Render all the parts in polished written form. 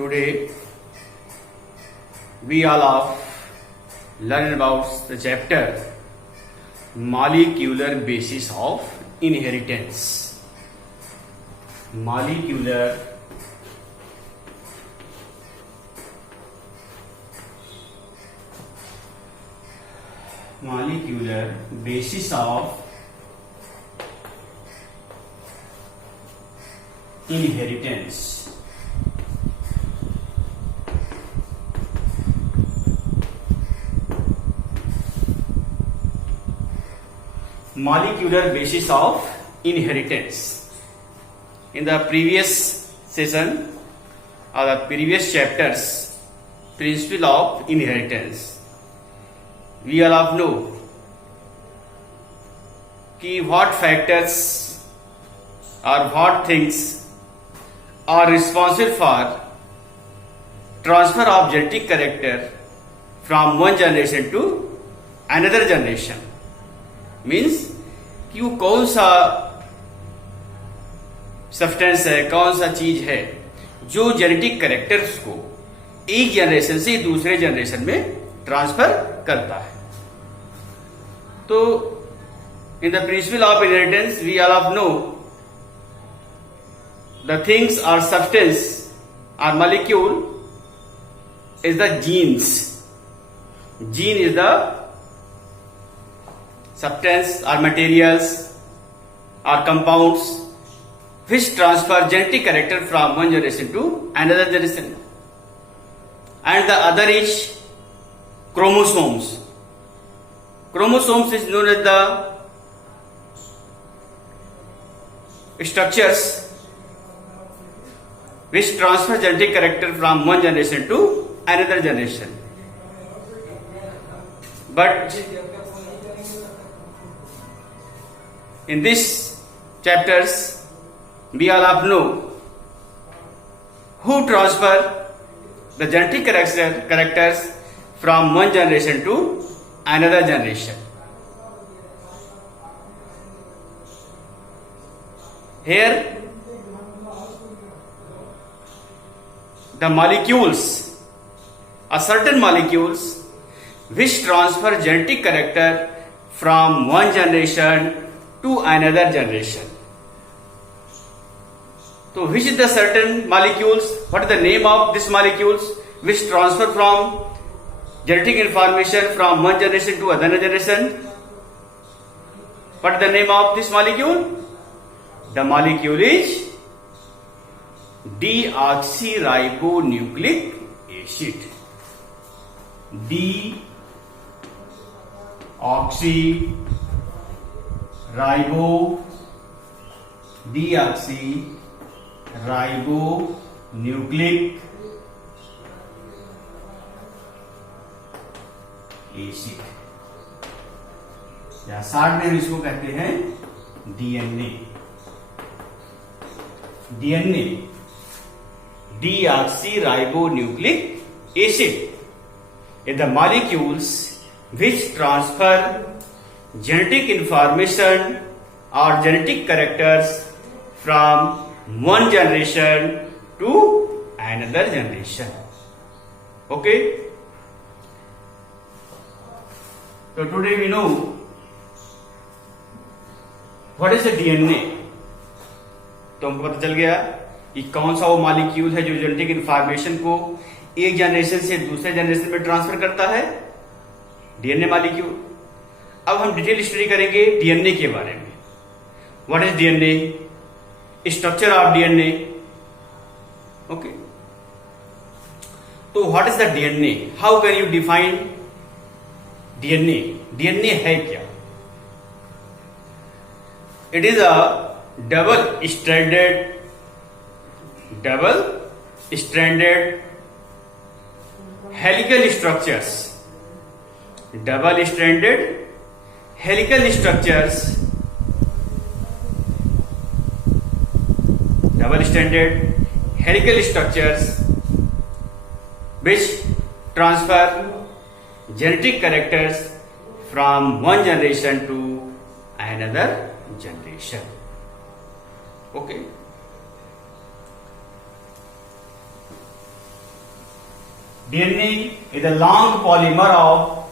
Today we all of learn about the chapter molecular basis of inheritance. Molecular basis of inheritance. Molecular basis of inheritance. In the previous session or the previous chapters, principle of inheritance, we all of know कि what factors or what things are responsible for transfer of genetic character from one generation to another generation. Means कि वो कौन सा substance है, कौन सा चीज है जो जेनेटिक कैरेक्टर्स को एक जनरेशन से दूसरे जनरेशन में ट्रांसफर करता है. तो in the principle of inheritance we all of know the things are substance are molecule is the genes. Gene is the substance or materials or compounds which transfer genetic character from one generation to another generation, and the other is chromosomes. Chromosomes is known as the structures which transfer genetic character from one generation to another generation. But in these chapters, we all of know who transfer the genetic characters from one generation to another generation. Here, the molecules are certain molecules which transfer genetic character from one generation to another generation. So which is the certain molecules? What is the name of these molecules which transfer from genetic information from one generation to another generation? What is the name of this molecule? The molecule is deoxyribonucleic acid. deoxyribonucleic acid, या short में इसको कहते हैं DNA. DNA deoxyribonucleic acid is the molecules which transfer genetic information or genetic characters from one generation to another generation. Okay? So today we know what is the DNA. तो हमको पता चल गया कि कौन सा वो मॉलिक्यूल है जो जेनेटिक इंफॉर्मेशन को एक जनरेशन से दूसरे जनरेशन में ट्रांसफर करता है. DNA molecule. अब हम डिटेल स्टडी करेंगे डीएनए के बारे में. What is DNA, structure of DNA. Okay, तो what is the DNA, how can you define DNA. DNA है क्या? It is a double stranded helical structures. Double stranded helical structures, which transfer genetic characters from one generation to another generation. Okay. DNA is a long polymer of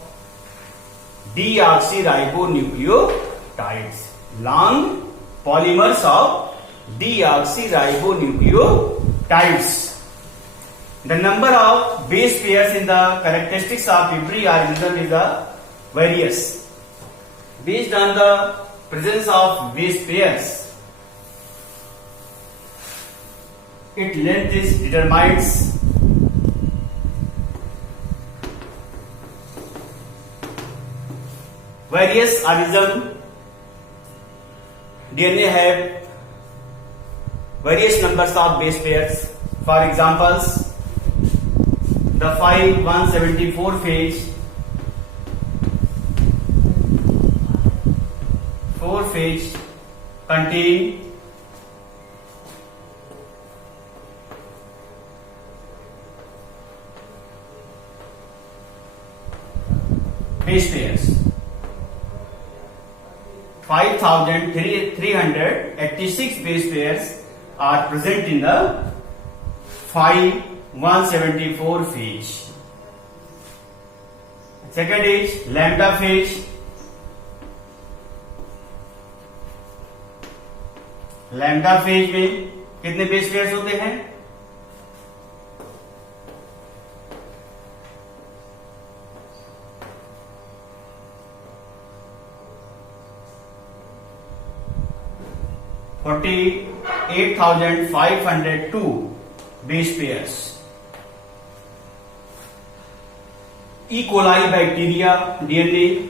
deoxyribonucleotides. Long polymers of deoxyribonucleotides. The number of base pairs in the characteristics of every organism is various. Based on the presence of base pairs, its length is determined. Various organisms DNA have various numbers of base pairs. For examples, the 5-174 phase, 4 phase contain base pairs. 5,386 base pairs are present in the 5-174 phase. Second is lambda phase. Lambda phase में कितने base pairs होते हैं? 48,502 base pairs. E. coli bacteria DNA.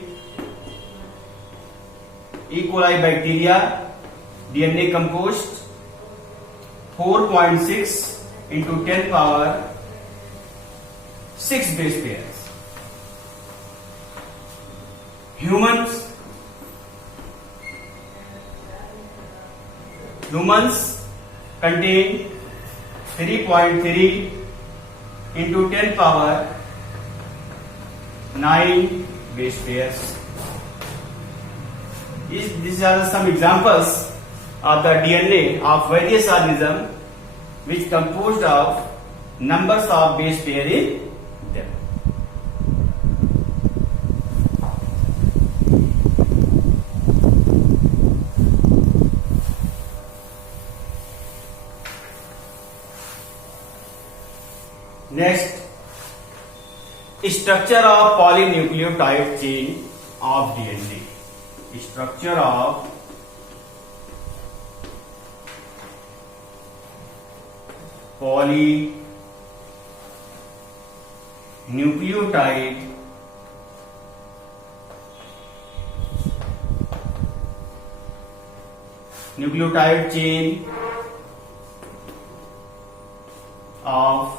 E. coli bacteria DNA composed 4.6 into 10 power 6 base pairs. Humans contain 3.3 into 10 power 9 base pairs. These are some examples of the DNA of various organisms which composed of numbers of base pair in them. Next, structure of polynucleotide chain of DNA. Structure of polynucleotide chain of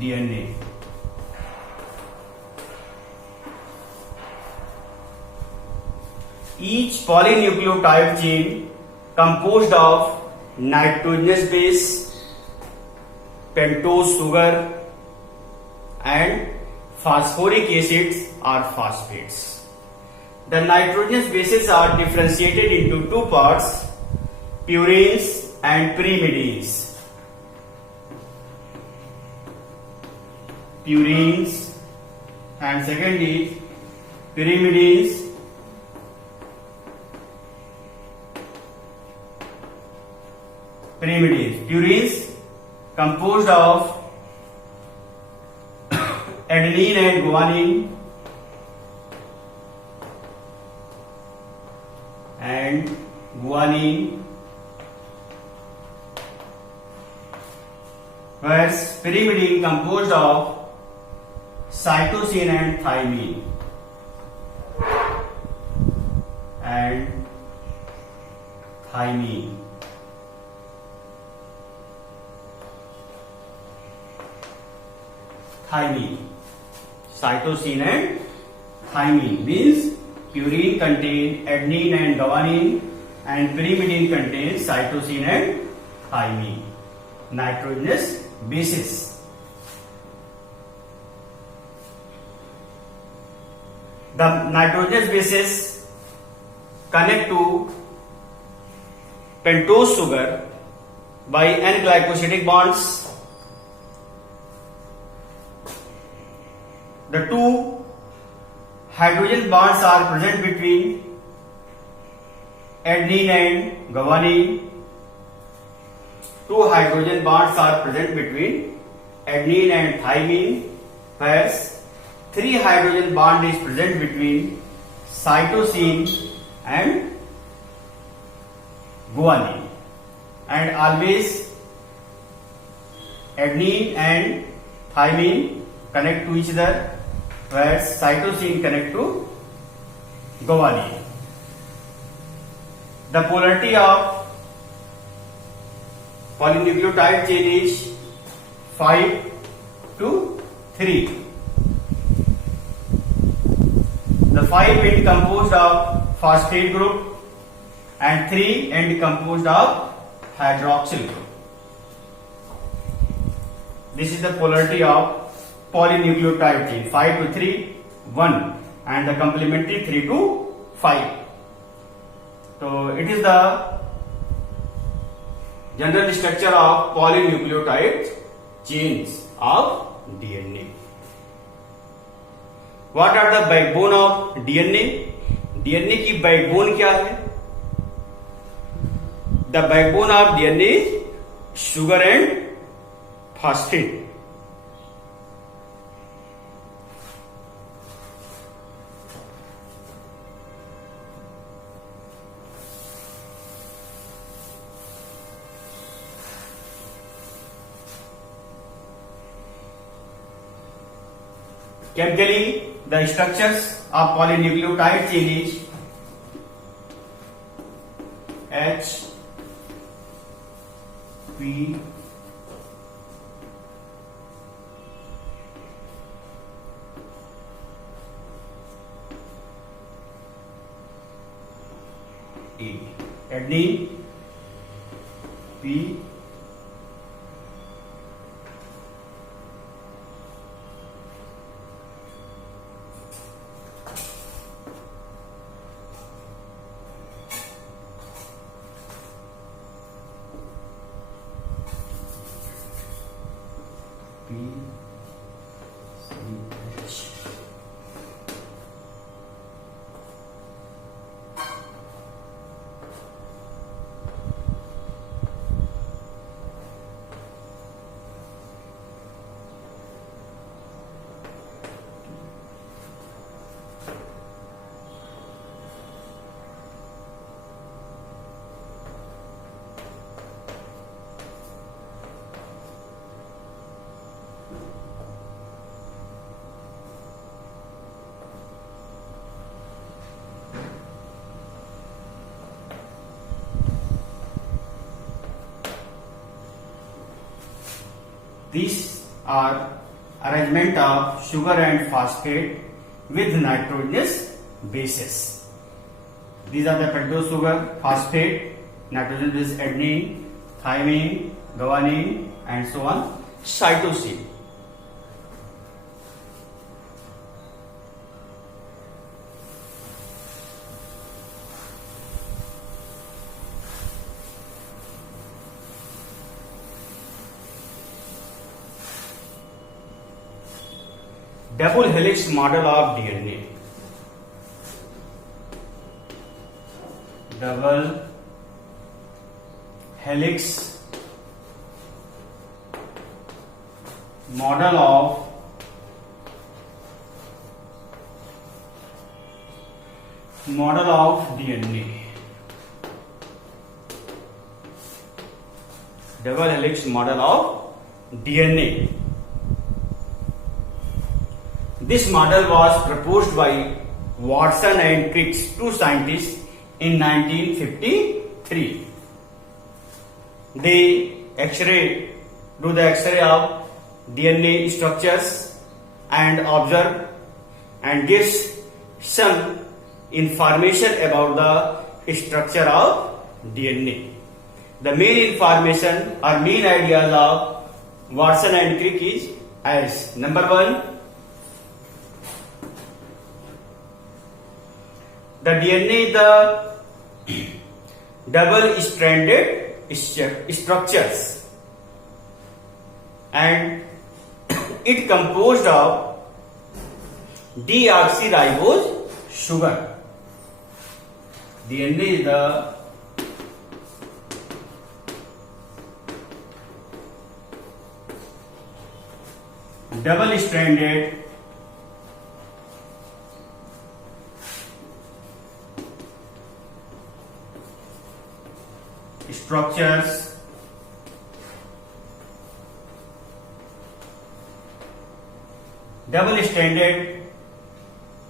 DNA. Each polynucleotide chain composed of nitrogenous base, pentose sugar and phosphoric acids or phosphates. The nitrogenous bases are differentiated into two parts, purines and pyrimidines. Purines and second is pyrimidines. Purines composed of adenine and guanine whereas pyrimidine composed of cytosine and thymine cytosine and thymine means purine contain adenine and guanine and pyrimidine contains cytosine and thymine, nitrogenous bases. The nitrogenous bases connect to pentose sugar by N-glycosidic bonds. the two hydrogen bonds are present between adenine and guanine. Two hydrogen bonds are present between adenine and thymine, whereas three hydrogen bond is present between cytosine and guanine. And always adenine and thymine connect to each other, whereas cytosine connect to guanine. The polarity of polynucleotide chain is 5 to 3. The 5 end composed of phosphate group and 3 end composed of hydroxyl group. This is the polarity of polynucleotide chain, 5 to 3, 1, and the complementary 3 to 5. So it is the general structure of polynucleotide chains of DNA. What are the backbone of DNA? DNA की backbone क्या है? The backbone of DNA is sugar and phosphate. Chemically, the structures of polynucleotide chain is H, P, E. Adenine, P, P, C, H. These are arrangement of sugar and phosphate with nitrogenous bases. These are the pentose sugar, phosphate, nitrogen base adenine, thymine, guanine, and so on, cytosine. Double helix model of DNA. Double helix model of DNA. Double helix model of DNA. This model was proposed by Watson and Crick, two scientists, in 1953. They do the X-ray of DNA structures and observe and gives some information about the structure of DNA. The main information or main ideas of Watson and Crick is as number one, the DNA, the double-stranded structures, and it composed of deoxyribose sugar. DNA is the double stranded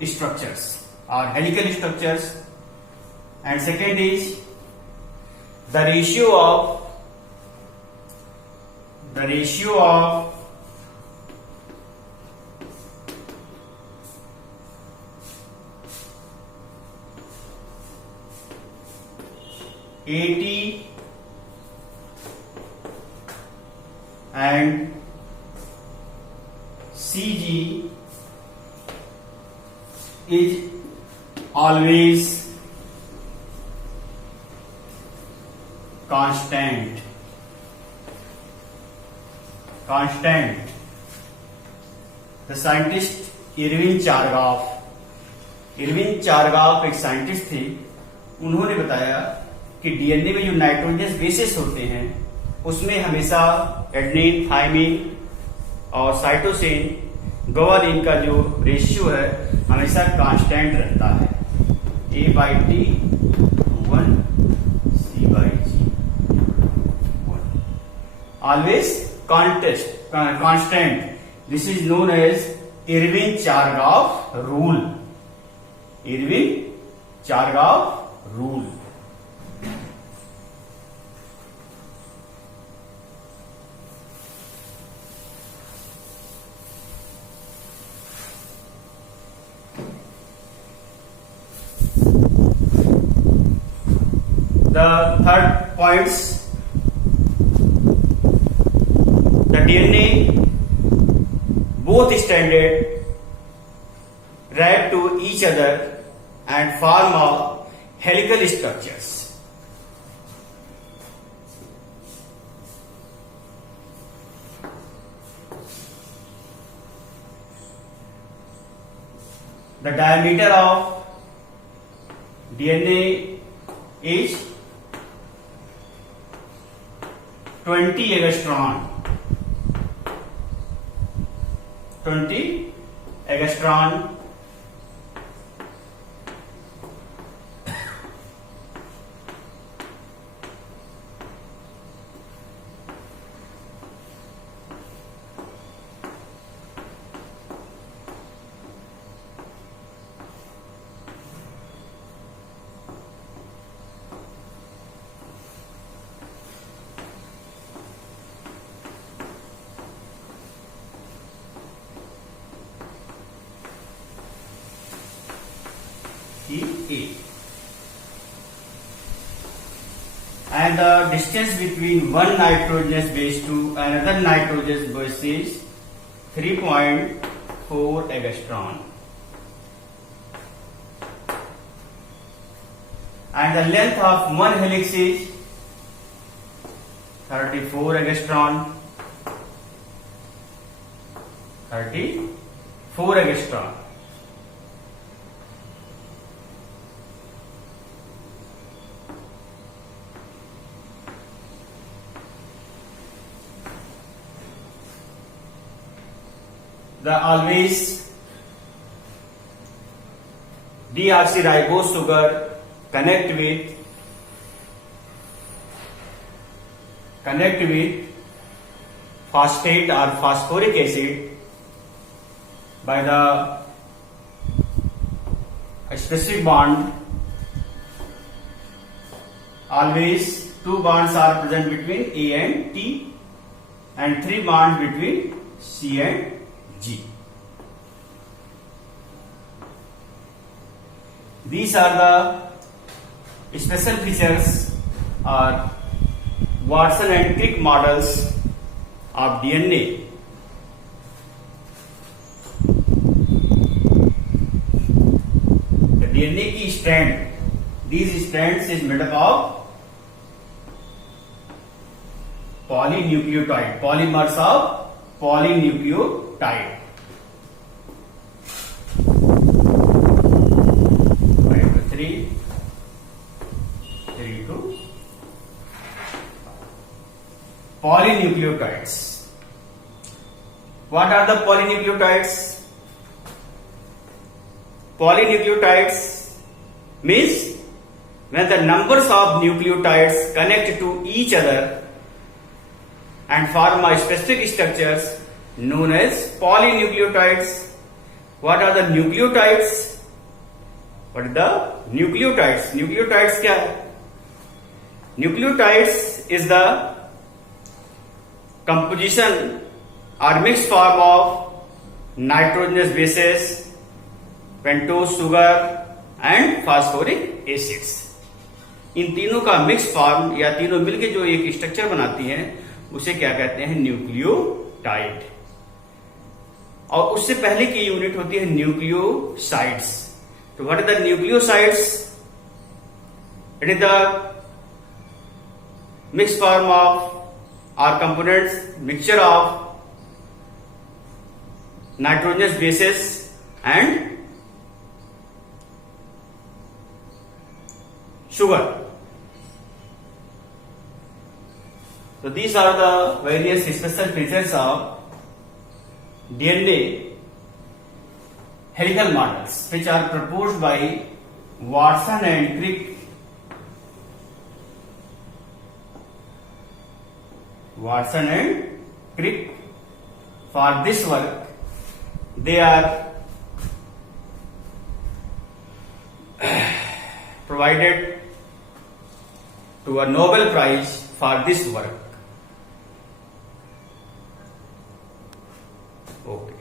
structures or helical structures, and second is the ratio of 80 and CG is always constant. The scientist Irwin चारगाफ एक scientist थे। उन्होंने बताया कि DNA में जो nitrogenous bases होते हैं उसमें हमेशा एडेनिन, थाइमिन और साइटोसिन, ग्वानिन का जो रेशियो है हमेशा कांस्टेंट रहता है, A/T 1 C/G 1, always constant. This is known as Erwin Chargaff rule. The third points, the DNA both stranded wrap to each other and form a helical structures. The diameter of DNA is 20 angstrom. A. And the distance between one nitrogenous base to another nitrogenous base is 3.4 angstrom. And the length of one helix is 34 angstrom. The always deoxyribose sugar connect with phosphate or phosphoric acid by the specific bond. Always 2 bonds are present between A and T and 3 bonds between C and G. These are the special features or Watson and Crick models of DNA. The DNA की strand, these strands is made up of polynucleotide, polymers of polynucleotide. polynucleotides. What are the polynucleotides? Polynucleotides means when the numbers of nucleotides connect to each other and form a specific structures known as polynucleotides. What are the nucleotides? What are the nucleotides? Nucleotides क्या है? Nucleotides is the composition or mixed form of nitrogenous bases, pentose sugar and phosphoric acids. इन तीनों का mix form या तीनों मिलके जो एक structure बनाती हैं उसे क्या कहते हैं? न्यूक्लियोटाइड. और उससे पहले की यूनिट होती है न्यूक्लियोसाइड्स. तो what are the nucleosides? It is the mix form of are components mixture of nitrogenous bases and sugar. So these are the various special features of DNA helical models which are proposed by Watson and Crick. Watson and Crick. For this work they are provided to a Nobel Prize for this work. Okay.